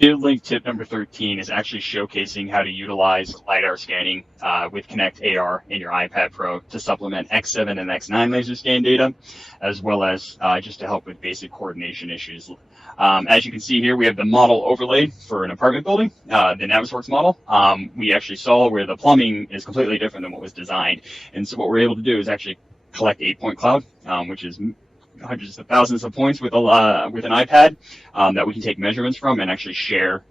Field link tip number 13 is actually showcasing how to utilize LiDAR scanning with Connect AR in your iPad Pro to supplement X7 and X9 laser scan data, as well as just to help with basic coordination issues. As you can see here, we have the model overlaid for an apartment building, the Navisworks model. We actually saw where the plumbing is completely different than what was designed. And so what we're able to do is actually collect 8-point cloud, which is hundreds of thousands of points with an iPad that we can take measurements from and actually share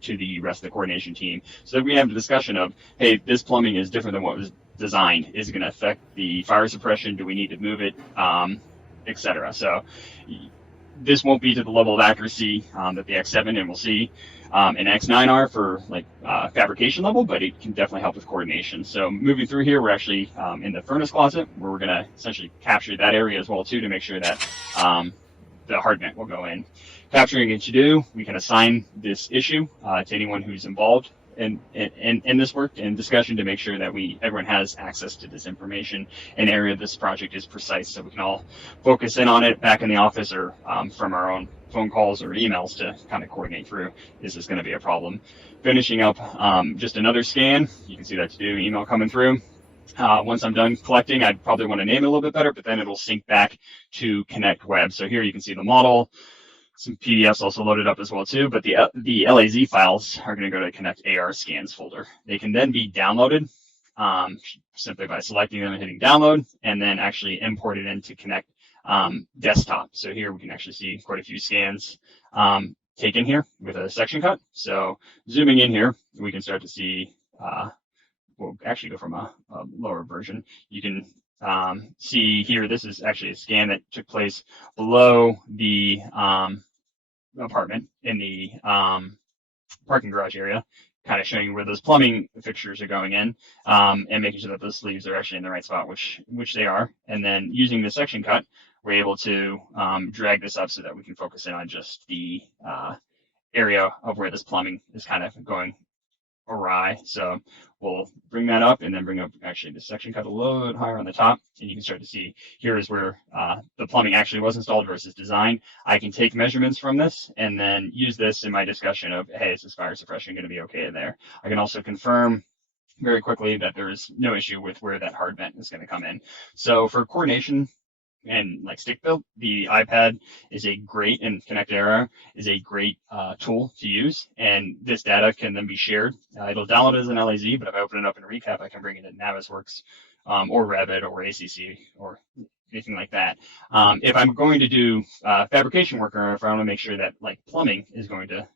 to the rest of the coordination team. So that we have the discussion of, hey, this plumbing is different than what was designed. Is it going to affect the fire suppression? Do we need to move it, etc. So this won't be to the level of accuracy that the X7 and we'll see and X9 are for like fabrication level, but it can definitely help with coordination. So moving through here, we're actually in the furnace closet where we're going to essentially capture that area as well too to make sure that the hard vent will go in. Capturing it to do, we can assign this issue to anyone who's involved in this work and discussion to make sure that everyone has access to this information. An area of this project is precise, so we can all focus in on it back in the office or from our own phone calls or emails to kind of coordinate through, is this going to be a problem? Finishing up just another scan. You can see that to do, email coming through. Once I'm done collecting, I'd probably want to name it a little bit better, but then it'll sync back to Connect Web. So here you can see the model, some PDFs also loaded up as well too, but the LAZ files are going to go to Connect AR scans folder. They can then be downloaded simply by selecting them and hitting download, and then actually imported into Connect desktop. So here we can actually see quite a few scans taken here with a section cut. So zooming in here, we can start to see, we'll actually go from a lower version. You can see here, this is actually a scan that took place below the apartment in the parking garage area, kind of showing where those plumbing fixtures are going in and making sure that those sleeves are actually in the right spot, which they are. And then using the section cut, we're able to drag this up so that we can focus in on just the area of where this plumbing is kind of going awry. So we'll bring that up and then bring up actually the section cut a little bit higher on the top, and you can start to see here is where the plumbing actually was installed versus designed. I can take measurements from this and then use this in my discussion of, hey, is this fire suppression going to be okay in there? I can also confirm very quickly that there is no issue with where that hard vent is going to come in. So for coordination and like stick build, the iPad is a great, and Connect AR is a great tool to use, and this data can then be shared. It'll download as an LAZ, but if I open it up in Recap, I can bring it in Navisworks or Revit or ACC or anything like that. If I'm going to do fabrication work, or if I want to make sure that like plumbing is going to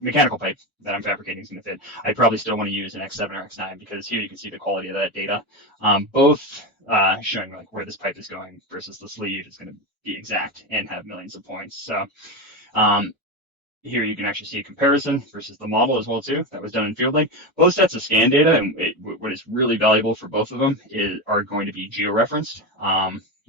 mechanical pipe that I'm fabricating is going to fit, I probably still want to use an X7 or X9, because here you can see the quality of that data, both showing like where this pipe is going versus the sleeve is going to be exact and have millions of points. So here you can actually see a comparison versus the model as well too that was done in FieldLink. Both sets of scan data, and what is really valuable for both of them are going to be georeferenced,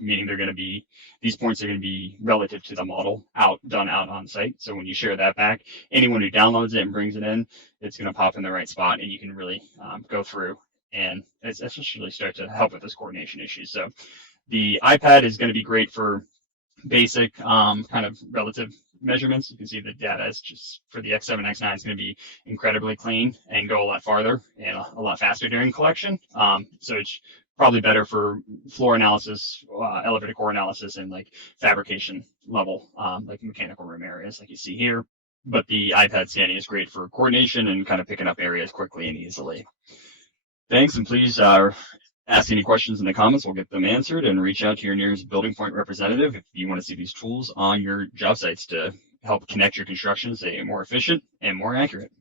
meaning they're going to be, these points are going to be relative to the model done out on site. So when you share that back, anyone who downloads it and brings it in, it's going to pop in the right spot, and you can really go through and essentially start to help with those coordination issues. So the iPad is going to be great for basic kind of relative measurements. You can see the data is just for the X7 and X9 is going to be incredibly clean and go a lot farther and a lot faster during collection. So it's probably better for floor analysis, elevator core analysis, and like fabrication level, like mechanical room areas like you see here. But the iPad scanning is great for coordination and kind of picking up areas quickly and easily. Thanks, and please ask any questions in the comments. We'll get them answered, and reach out to your nearest building point representative if you want to see these tools on your job sites to help connect your construction, say more efficient and more accurate.